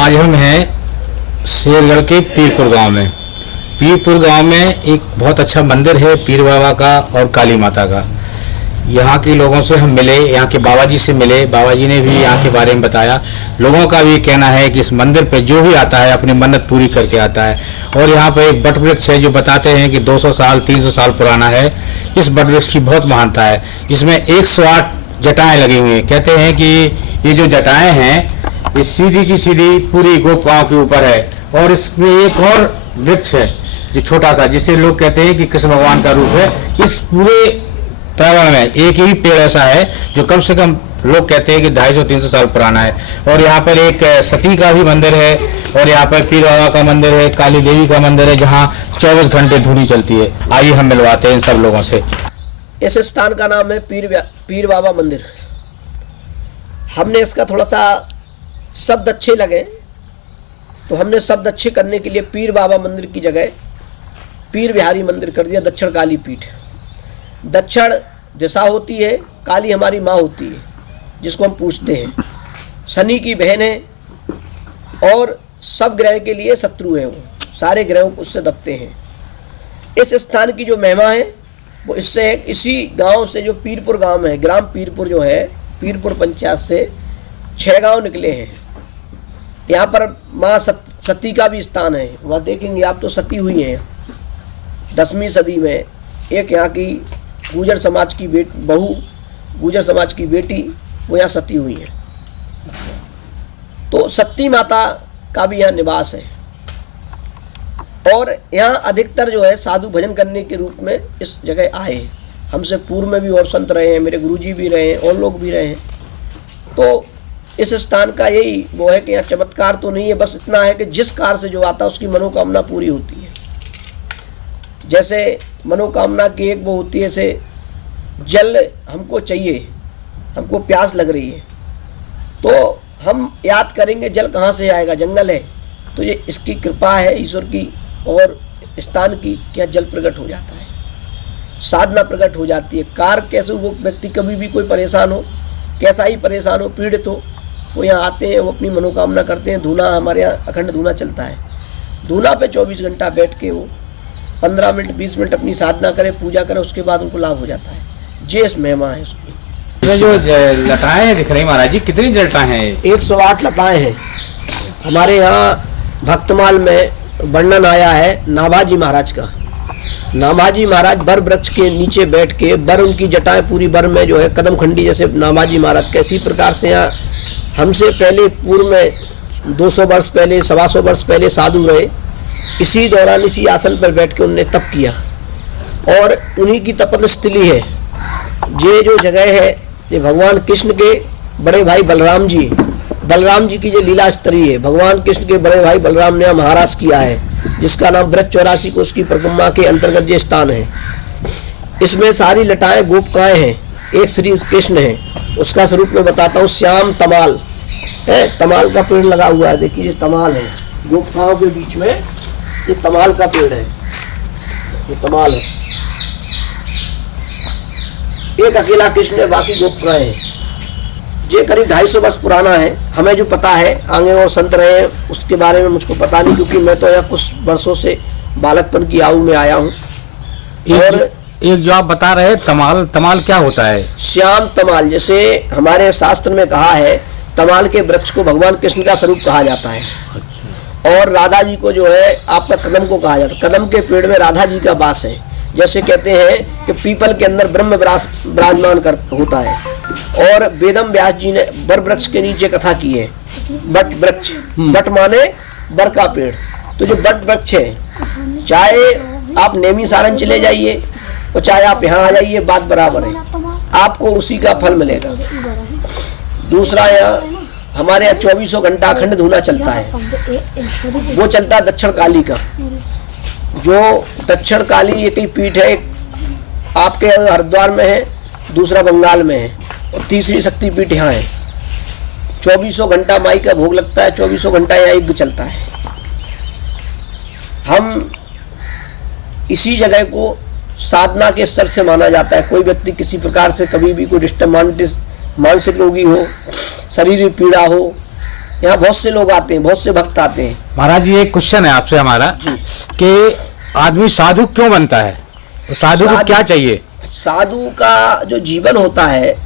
आज हम हैं शेरगढ़ के पीरपुर गांव में। पीरपुर गांव में एक बहुत अच्छा मंदिर है पीर बाबा का और काली माता का। यहाँ के लोगों से हम मिले, यहाँ के बाबा जी से मिले। बाबा जी ने भी यहाँ के बारे में बताया। लोगों का भी कहना है कि इस मंदिर पे जो भी आता है अपनी मन्नत पूरी करके आता है। और यहाँ पे एक बट वृक्ष है जो बताते हैं कि 200 साल 300 साल पुराना है। इस बट वृक्ष की बहुत महानता है। इसमें 108 जटाएँ लगी हुई हैं। कहते हैं कि ये जो जटाएँ हैं ये सीधी की सीधी पूरी गोप गाँव के ऊपर है। और इसमें एक और वृक्ष है जो छोटा सा, जिसे लोग कहते हैं कि कृष्ण भगवान का रूप है। इस पूरे पर्यावरण में एक ही पेड़ ऐसा है जो कम से कम लोग कहते हैं कि 250-300 साल पुराना है। और यहाँ पर एक सती का भी मंदिर है और यहाँ पर पीर बाबा का मंदिर है, काली देवी का मंदिर है, जहाँ 24 घंटे धूनी चलती है। आइए हम मिलवाते हैं इन सब लोगों से। इस स्थान का नाम है पीर बाबा मंदिर। हमने इसका थोड़ा सा शब्द अच्छे लगे तो हमने शब्द अच्छे करने के लिए पीर बाबा मंदिर की जगह पीर बिहारी मंदिर कर दिया। दक्षिण काली पीठ, दक्षिण दिशा होती है, काली हमारी माँ होती है जिसको हम पूछते हैं। शनि की बहन है और सब ग्रह के लिए शत्रु है। वो सारे ग्रहों को उससे दबते हैं। इस स्थान की जो महिमा है वो इससे है, इसी गांव से जो पीरपुर गांव है, ग्राम पीरपुर जो है, पीरपुर पंचायत से 6 गांव निकले हैं। यहाँ पर माँ सती का भी स्थान है। वहाँ देखेंगे आप तो सती हुई हैं 10वीं सदी में। एक यहाँ की गुर्जर समाज की बहू, गुर्जर समाज की बेटी, वो यहाँ सती हुई है। तो सती माता का भी यहाँ निवास है। और यहाँ अधिकतर जो है साधु भजन करने के रूप में इस जगह आए हैं। हमसे पूर्व में भी और संत रहे हैं, मेरे गुरुजी भी रहे हैं और लोग भी रहे हैं। तो इस स्थान का यही वो है कि यहाँ चमत्कार तो नहीं है, बस इतना है कि जिस कार से जो आता है उसकी मनोकामना पूरी होती है। जैसे मनोकामना की एक वो होती है, जैसे जल हमको चाहिए, हमको प्यास लग रही है तो हम याद करेंगे जल कहाँ से आएगा, जंगल है। तो ये इसकी कृपा है ईश्वर की और स्थान की, क्या जल प्रकट हो जाता है, साधना प्रकट हो जाती है। कार कैसे, वो व्यक्ति कभी भी कोई परेशान हो, कैसा ही परेशान हो, पीड़ित हो, वो यहाँ आते हैं, वो अपनी मनोकामना करते हैं। धूना हमारे यहाँ अखंड धूना चलता है। धूना पे 24 घंटा बैठ के वो 15 मिनट 20 मिनट अपनी साधना करें, पूजा करें, उसके बाद उनको लाभ हो जाता है। जे इस महिमा है उसकी। जो लताएं दिख रही महाराज जी, कितनी लताएं हैं? 108 लताएं हैं। हमारे यहाँ भक्तमाल में वर्णन आया है नाभाजी महाराज का। नाभाजी महाराज बर वृक्ष के नीचे बैठ के, बर उनकी जटाएं पूरी बर में जो है कदम खंडी जैसे नाभाजी महाराज का। इसी प्रकार से यहाँ हमसे पहले पूर्व में 200 वर्ष पहले, 125 वर्ष पहले साधु रहे। इसी दौरान इसी आसन पर बैठ के उन्होंने तप किया और उन्हीं की तपस्थली है। ये जो जगह है ये भगवान कृष्ण के बड़े भाई बलराम जी की जो लीला स्तरीय है। भगवान कृष्ण के बड़े भाई बलराम ने महाराज किया है, जिसका नाम ब्रज 84 को उसकी परिक्रमा के अंतर्गत ये स्थान है। इसमें सारी लटाएं गोपकाएं हैं। एक श्री कृष्ण है, उसका स्वरूप मैं बताता हूँ। श्याम तमाल है, तमाल का पेड़ लगा हुआ है। देखिए ये तमाल है, गोपकाओं के बीच में ये तमाल का पेड़ है, ये तमाल है। एक अकेला कृष्ण है, बाकी गोपकाएं हैं। ये करीब 250 वर्ष पुराना है। हमें जो पता है, आगे और संत रहे हैं उसके बारे में मुझको पता नहीं, क्योंकि मैं तो यहाँ कुछ वर्षों से बालकपन की आयु में आया हूँ। और एक जो आप बता रहे हैं तमाल क्या होता है? श्याम तमाल, जैसे हमारे शास्त्र में कहा है, तमाल के वृक्ष को भगवान कृष्ण का स्वरूप कहा जाता है। और राधा जी को जो है आपका कदम को कहा जाता है। कदम के पेड़ में राधा जी का वास है। जैसे कहते हैं कि पीपल के अंदर ब्रह्म विराजमान होता है। और वेदम व्यास जी ने बर वृक्ष के नीचे कथा की है। बट वृक्ष, बट माने बर का पेड़। तो जो बट वृक्ष है, चाहे आप नेमी सारन चले जाइए और चाहे आप यहाँ आ जाइए, बात बराबर है, आपको उसी का फल मिलेगा। दूसरा, यहाँ हमारे यहाँ 24 घंटा अखंड धूना चलता है। वो चलता है दक्षिण काली का। जो दक्षिण काली ये कई पीठ है, आपके हरिद्वार में है, दूसरा बंगाल में है और तीसरी शक्तिपीठ यहाँ है। 24 घंटा माई का भोग लगता है, 24 घंटा यहाँ यज्ञ चलता है। हम इसी जगह को साधना के स्तर से माना जाता है। कोई व्यक्ति किसी प्रकार से कभी भी कोई डिस्टर्ब, मानसिक रोगी हो, शरीर पीड़ा हो, यहाँ बहुत से लोग आते हैं, बहुत से भक्त आते हैं। महाराज जी एक क्वेश्चन है आपसे हमारा कि आदमी साधु क्यों बनता है, साधु को क्या चाहिए? साधु का जो जीवन होता है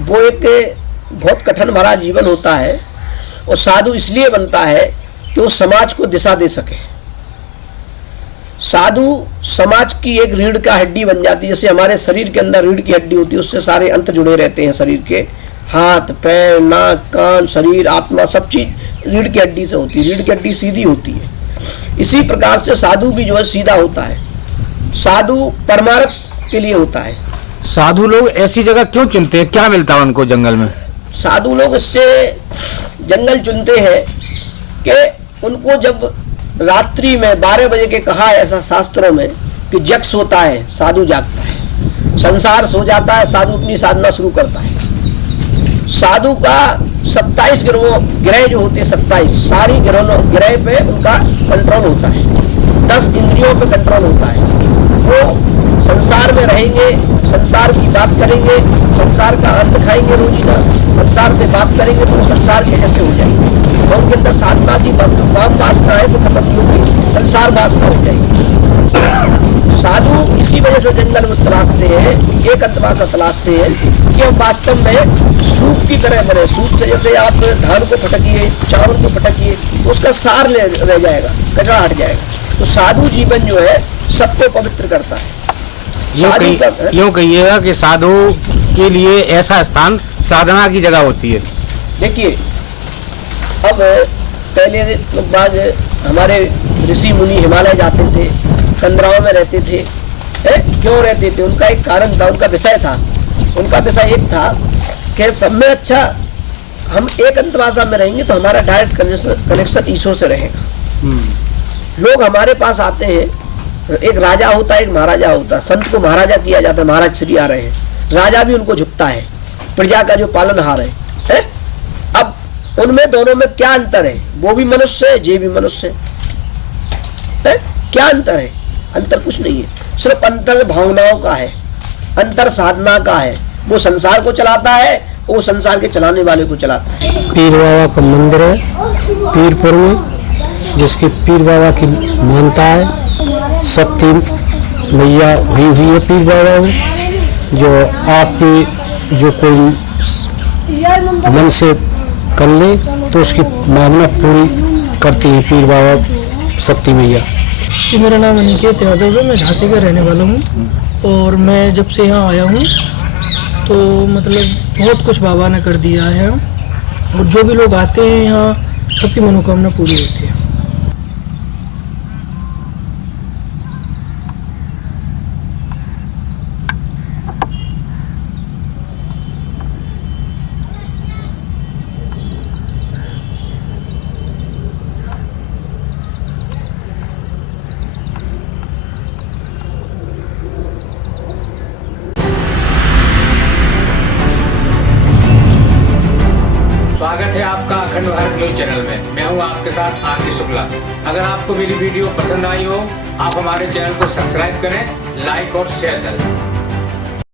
वो एक बहुत कठिन भरा जीवन होता है, और साधु इसलिए बनता है कि वो समाज को दिशा दे सके। साधु समाज की एक रीढ़ का हड्डी बन जाती है। जैसे हमारे शरीर के अंदर रीढ़ की हड्डी होती है, उससे सारे अंत जुड़े रहते हैं शरीर के, हाथ पैर नाक कान शरीर आत्मा सब चीज रीढ़ की हड्डी से होती है। रीढ़ की हड्डी सीधी होती है। इसी प्रकार से साधु भी जो है सीधा होता है। साधु परमार्थ के लिए होता है। साधु लोग ऐसी जगह क्यों चुनते हैं, क्या मिलता है उनको जंगल में? साधु लोग इससे जंगल चुनते हैं कि उनको जब रात्रि में 12 बजे के कहा है ऐसा शास्त्रों में कि जक्स होता है, साधु जागता है, संसार सो जाता है, साधु अपनी साधना शुरू करता है। साधु का 27 ग्रह जो होते हैं, 27 सारी ग्रह पे उनका कंट्रोल होता है, 10 इंद्रियों पे कंट्रोल होता है। वो संसार में रहेंगे, संसार की बात करेंगे, संसार का अन्न खाएंगे रोजीना, संसार से बात करेंगे तो संसार के जैसे हो जाएंगे। और उनके अंदर साधना की काम वासना है तो खत्म नहीं होगी, संसार वासना हो जाएगी। साधु इसी वजह से जंगल में तलाशते हैं, एक अंतवासा तलाशते हैं कि हम वास्तव में सूप की तरह बने। सूप से जैसे आप धान को फटकिए, चावल को फटकिए तो उसका सार रह जाएगा, कचरा हट जाएगा। तो साधु जीवन जो है सबको पवित्र करता है। यूँ कहिएगा कि साधु के लिए ऐसा स्थान साधना की जगह होती है। देखिए अब पहले लोग बाग हमारे ऋषि मुनि हिमालय जाते थे, कंदराओं में रहते थे। क्यों रहते थे? उनका एक कारण था, उनका विषय था। उनका विषय एक था कि सब में अच्छा हम एक अंतवासा में रहेंगे तो हमारा डायरेक्ट कनेक्शन ईश्वर से रहेगा। लोग हमारे पास आते हैं, एक राजा होता है एक महाराजा होता है। संत को महाराजा किया जाता है, महाराज श्री आ रहे हैं, राजा भी उनको झुकता है, प्रजा का जो पालनहार है। अब उनमें दोनों में क्या अंतर है? वो भी मनुष्य है, ये भी मनुष्य है। क्या अंतर है? अंतर कुछ नहीं है, सिर्फ अंतर भावनाओं का है, अंतर साधना का है। वो संसार को चलाता है, वो संसार के चलाने वाले को चलाता है। पीर बाबा का मंदिर है पीरपुर में, जिसकी पीर बाबा की मानता है। शक्ति मैया हुई है पीर बाबा में, जो आपकी जो कोई मन से कर ले तो उसकी मांगना पूरी करती है पीर बाबा शक्ति मैया। जी मेरा नाम अनिकेत यादव है, मैं झांसी का रहने वाला हूँ। और मैं जब से यहाँ आया हूँ तो मतलब बहुत कुछ बाबा ने कर दिया है, और जो भी लोग आते हैं यहाँ सबकी मनोकामना पूरी होती है। स्वागत है आपका अखंड भारत न्यूज चैनल में। मैं हूं आपके साथ आरती शुक्ला। अगर आपको मेरी वीडियो पसंद आई हो, आप हमारे चैनल को सब्सक्राइब करें, लाइक और शेयर करें।